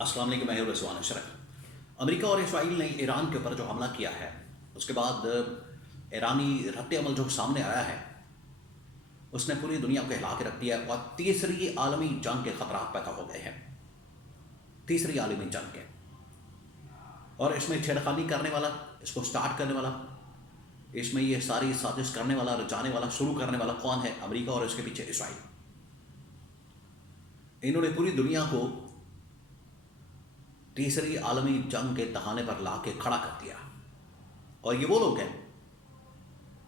السلام علیکم، میں رضوان اشرف۔ امریکہ اور اسرائیل نے ایران کے اوپر جو حملہ کیا ہے اس کے بعد ایرانی رد عمل جو سامنے آیا ہے اس نے پوری دنیا کو ہلا کے رکھ دیا ہے اور تیسری عالمی جنگ کے خطرات پیدا ہو گئے ہیں۔ تیسری عالمی جنگ کے، اور اس میں چھیڑخانی کرنے والا، اس کو سٹارٹ کرنے والا، اس میں یہ ساری سازش کرنے والا، رچانے والا، شروع کرنے والا کون ہے؟ امریکہ اور اس کے پیچھے اسرائیل۔ انہوں نے پوری دنیا کو تیسری عالمی جنگ کے تہانے پر لا کے کھڑا کر دیا۔ اور یہ وہ لوگ ہیں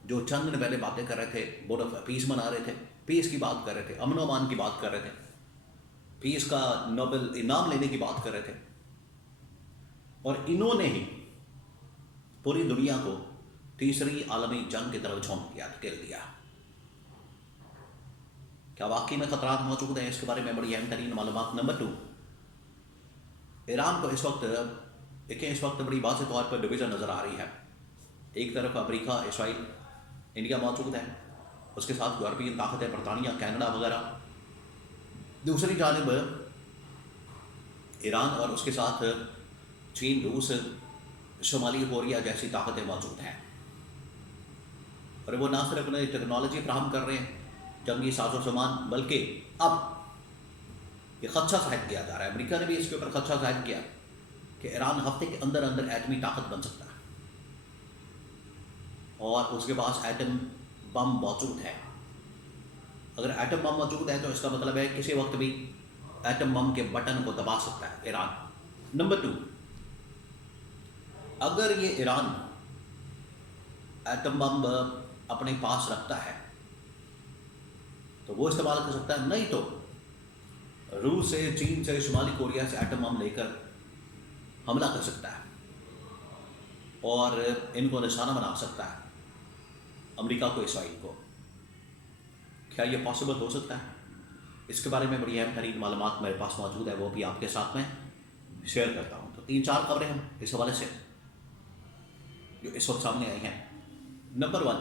جو چند دن پہلے باتیں کر رہے تھے، بورڈ آف پیس منا رہے تھے، پیس کی بات کر رہے تھے، امن و امان کی بات کر رہے تھے، پیس کا نوبل انعام لینے کی بات کر رہے تھے، اور انہوں نے ہی پوری دنیا کو تیسری عالمی جنگ کی طرف جھونک دیا، دھکیل دیا۔ کیا واقعی میں خطرات موجود ہیں؟ اس کے بارے میں بڑی اہم ترین معلومات۔ نمبر 2، ایران کو اس وقت بڑی واضح طور پر ڈویژن نظر آ رہی ہے۔ ایک طرف امریکہ، اسرائیل، انڈیا موجود ہے، اس کے ساتھ یورپین طاقتیں، برطانیہ، کینیڈا وغیرہ۔ دوسری جانب ایران اور اس کے ساتھ چین، روس، شمالی کوریا جیسی طاقتیں موجود ہیں، اور وہ نہ صرف انہیں ٹیکنالوجی فراہم کر رہے ہیں، جنگی ساز و سامان، بلکہ اب یہ خدشہ ظاہر کیا جا رہا ہے، امریکہ نے بھی اس کے اوپر خدشہ ظاہر کیا کہ ایران ہفتے کے اندر ایٹمی طاقت بن سکتا ہے، اور اس کے پاس ایٹم بم موجود ہے۔ اگر ایٹم بم موجود ہے تو اس کا مطلب ہے کسی وقت بھی ایٹم بم کے بٹن کو دبا سکتا ہے ایران۔ نمبر 2، اگر یہ ایران ایٹم بم اپنے پاس رکھتا ہے تو وہ استعمال کر سکتا ہے، نہیں تو روس سے، چین سے، شمالی کوریا سے ایٹم بم لے کر حملہ کر سکتا ہے اور ان کو نشانہ بنا سکتا ہے، امریکہ کو، اسرائیل کو۔ کیا یہ پاسبل ہو سکتا ہے؟ اس کے بارے میں بڑی اہم ترین معلومات میرے پاس موجود ہے، وہ بھی آپ کے ساتھ میں شیئر کرتا ہوں۔ تو 3-4 خبریں ہیں اس حوالے سے جو اس وقت سامنے آئی ہیں۔ نمبر 1،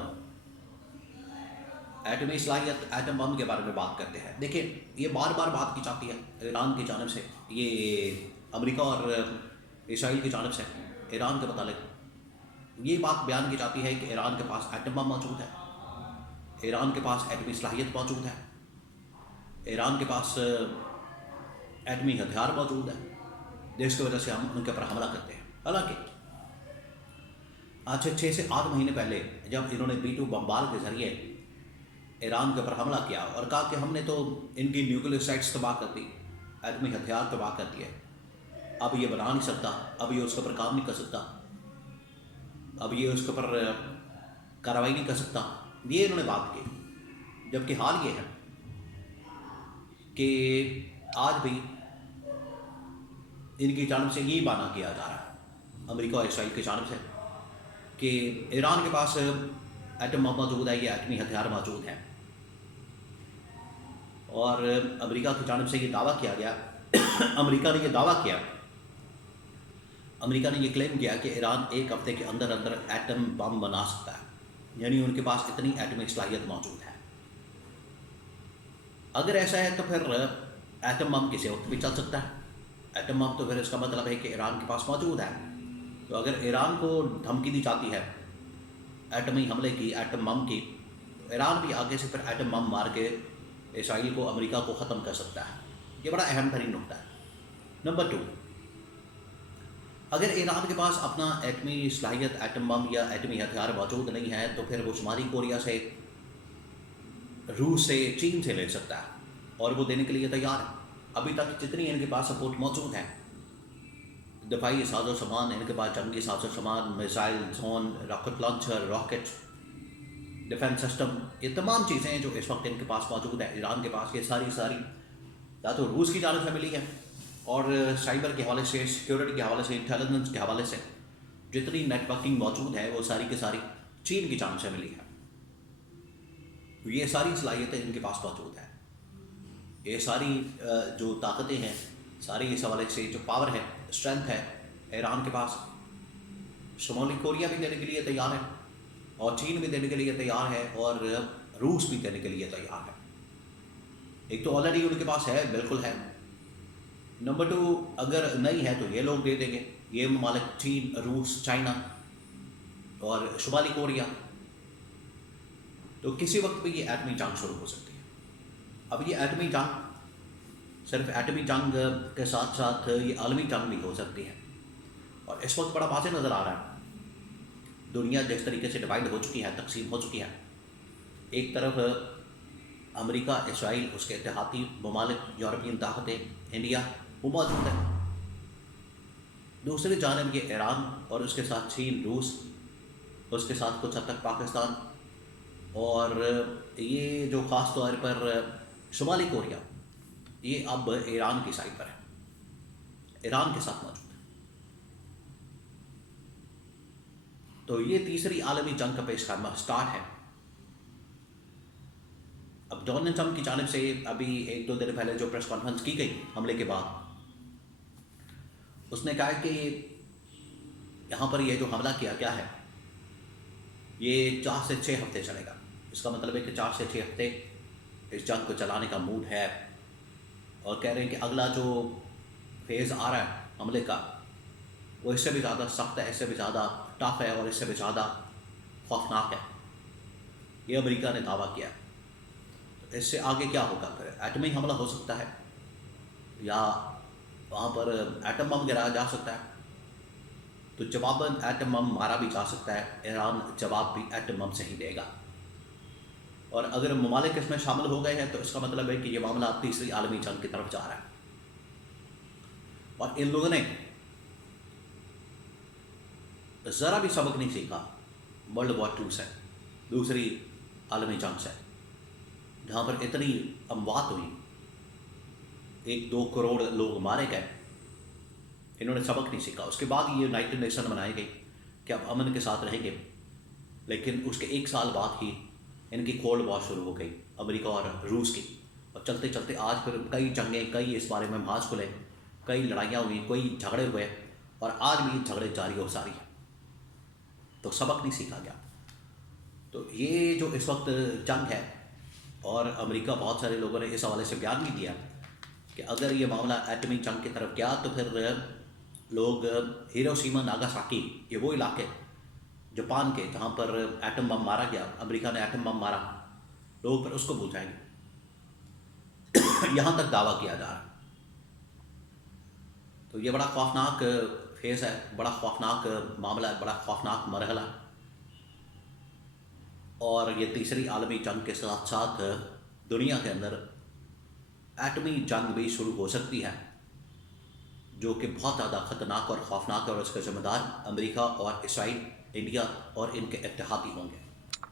ایٹمی صلاحیت، ایٹم بم کے بارے میں بات کرتے ہیں۔ دیکھیں، یہ بار بار بات کی جاتی ہے ایران کی جانب سے، یہ امریکہ اور اسرائیل کی جانب سے ایران کے متعلق یہ بات بیان کی جاتی ہے کہ ایران کے پاس ایٹم بم موجود ہے، ایران کے پاس ایٹمی صلاحیت موجود ہے، ایران کے پاس ایٹمی ہتھیار موجود ہے، جس کی وجہ سے ہم ان کے اوپر حملہ کرتے ہیں۔ حالانکہ آج سے 6 سے 8 مہینے پہلے جب انہوں نے B-2 بمبار کے ذریعے ایران کے اوپر حملہ کیا اور کہا کہ ہم نے تو ان کی نیوکلیئر سائٹس تباہ کر دی، ایٹمی ہتھیار تباہ کر دیے، اب یہ بنا نہیں سکتا، اب یہ اس کے اوپر کام نہیں کر سکتا، اب یہ اس کے اوپر کارروائی نہیں کر سکتا، یہ انہوں نے بات کی۔ جبکہ حال یہ ہے کہ آج بھی ان کی جانب سے یہی بہانہ کیا جا رہا ہے، امریکہ اور اسرائیل کی جانب سے، کہ ایران کے پاس ایٹم بم موجود ہے، یہ ایٹمی ہتھیار موجود ہے، اور امریکہ کی جانب سے یہ دعویٰ کیا گیا امریکہ نے یہ دعویٰ کیا، امریکہ نے یہ کلیم کیا کہ ایران ایک ہفتے کے اندر ایٹم بم بنا سکتا ہے، یعنی ان کے پاس اتنی ایٹمی صلاحیت موجود ہے۔ اگر ایسا ہے تو پھر ایٹم بم کسی وقت بھی چل سکتا ہے، ایٹم بم تو پھر اس کا مطلب ہے کہ ایران کے پاس موجود ہے۔ تو اگر ایران کو دھمکی دی جاتی ہے ایٹمی حملے کی، ایٹم بم کی، تو ایران بھی آگے سے پھر ایٹم بم مار کے اسرائیل کو، امریکہ کو ختم کر سکتا ہے۔ یہ بڑا اہم ترین نکتہ ہے۔ نمبر 2، اگر ایران کے پاس اپنا ایٹمی صلاحیت، ایٹم بم یا ایٹمی ہتھیار موجود نہیں ہے تو پھر وہ شمالی کوریا سے، روس سے، چین سے لے سکتا ہے، اور وہ دینے کے لیے تیار ہے۔ ابھی تک جتنی ان کے پاس سپورٹ موجود ہے، دفاعی ساز و سامان، ان کے پاس جنگی ساز و سامان، missile, drone, rocket launcher, rocket, defence system, یہ تمام چیزیں جو اس وقت ان کے پاس موجود ہیں ایران کے پاس، یہ ساری یا تو روس کی جانب سے ملی ہے، اور سائبر کے حوالے سے، سیکیورٹی کے حوالے سے، انٹیلیجنس کے حوالے سے جتنی نیٹ ورکنگ موجود ہے وہ ساری کی ساری چین کی جانب سے ملی ہے۔ یہ ساری صلاحیتیں ان کے پاس موجود ہیں، یہ ساری جو طاقتیں ہیں، ساری اس حوالے سے جو پاور ہے، اسٹرینتھ ہے ایران کے پاس۔ شمالی کوریا بھی دینے کے لیے تیار ہے، اور چین بھی دینے کے لیے تیار ہے، اور روس بھی دینے کے لیے تیار ہے۔ ایک تو آلریڈی ان کے پاس ہے، بالکل ہے، نمبر 2، اگر نہیں ہے تو یہ لوگ دے دیں گے، یہ ممالک چین، روس، چائنا اور شمالی کوریا. تو کسی وقت بھی یہ ایٹمی جنگ شروع ہو سکتی ہے. اب یہ ایٹمی جنگ صرف ایٹمی جنگ کے ساتھ ساتھ یہ عالمی جنگ بھی ہو سکتی ہے. اور اس وقت بڑا واضح نظر آ رہا ہے، دنیا جس طریقے سے ڈیوائڈ ہو چکی ہے، تقسیم ہو چکی ہے. ایک طرف امریکہ، اسرائیل، اس کے اتحادی ممالک، یورپین طاقتیں، انڈیا، وہ موجود ہے. دوسری جانب یہ ایران اور اس کے ساتھ چین، روس، اس کے ساتھ کچھ حد تک پاکستان، اور یہ جو خاص طور پر شمالی کوریا، یہ اب ایران کی سائڈ پر ہے، ایران کے ساتھ موجود ہے. تو یہ تیسری عالمی جنگ کا پیش خدمہ سٹارٹ ہے. اب ڈونلڈ ٹرمپ کی جانب سے ابھی 1-2 دن پہلے جو پریس کانفرنس کی گئی حملے کے بعد، اس نے کہا کہ یہاں پر یہ جو حملہ کیا گیا ہے یہ 4 سے 6 ہفتے چلے گا. اس کا مطلب ہے کہ 4 سے 6 ہفتے اس جنگ کو چلانے کا موڈ ہے. اور کہہ رہے ہیں کہ اگلا جو فیز آ رہا ہے حملے کا، وہ اس سے بھی زیادہ سخت ہے، اس سے بھی زیادہ ٹف ہے، اور اس سے بھی زیادہ خوفناک ہے. یہ امریکہ نے دعویٰ کیا. اس سے آگے کیا ہوگا؟ پھر ایٹمی حملہ ہو سکتا ہے، یا وہاں پر ایٹم بم گرایا جا سکتا ہے. تو جواباً ایٹم بم مارا بھی جا سکتا ہے، ایران جواب بھی ایٹم بم سے ہی دے گا. اور اگر ممالک اس میں شامل ہو گئے ہیں تو اس کا مطلب ہے کہ یہ معاملہ تیسری عالمی جنگ کی طرف جا رہا ہے. اور ان لوگوں نے ذرا بھی سبق نہیں سیکھا ورلڈ وار 2 سے، دوسری عالمی جنگ سے، جہاں پر اتنی اموات ہوئی، 1-2 کروڑ لوگ مارے گئے. انہوں نے سبق نہیں سیکھا. اس کے بعد یہ یونائٹڈ نیشن بنائی گئی کہ اب امن کے ساتھ رہیں گے، لیکن اس کے 1 سال بعد ہی ان کی کولڈ وار شروع ہو گئی، امریکہ اور روس کی. اور چلتے چلتے آج پھر کئی جنگیں، کئی اس بارے میں محاذ کھلے، کئی لڑائیاں ہوئی، کئی جھگڑے ہوئے، اور آج بھی جھگڑے جاری و ساری ہیں. تو سبق نہیں سیکھا گیا. تو یہ جو اس وقت جنگ ہے، اور امریکہ بہت سارے لوگوں نے اس حوالے سے بیان بھی دیا کہ اگر یہ معاملہ ایٹمی جنگ کی طرف گیا تو پھر لوگ ہیروشیما، ناگاساکی، یہ وہ علاقے جاپان کے جہاں پر ایٹم بم مارا گیا، امریکہ نے ایٹم بم مارا، لوگ پھر اس کو بھول جائیں گے. یہاں تک دعویٰ کیا جا رہا ہے. تو یہ بڑا خوفناک فیز ہے، بڑا خوفناک معاملہ ہے، بڑا خوفناک مرحلہ ہے. اور یہ تیسری عالمی جنگ کے ساتھ ساتھ دنیا کے اندر ایٹمی جنگ بھی شروع ہو سکتی ہے، جو کہ بہت زیادہ خطرناک اور خوفناک ہے. اور اس کا ذمہ دار امریکہ اور اسرائیل، انڈیا اور ان کے اتحادی ہوں گے.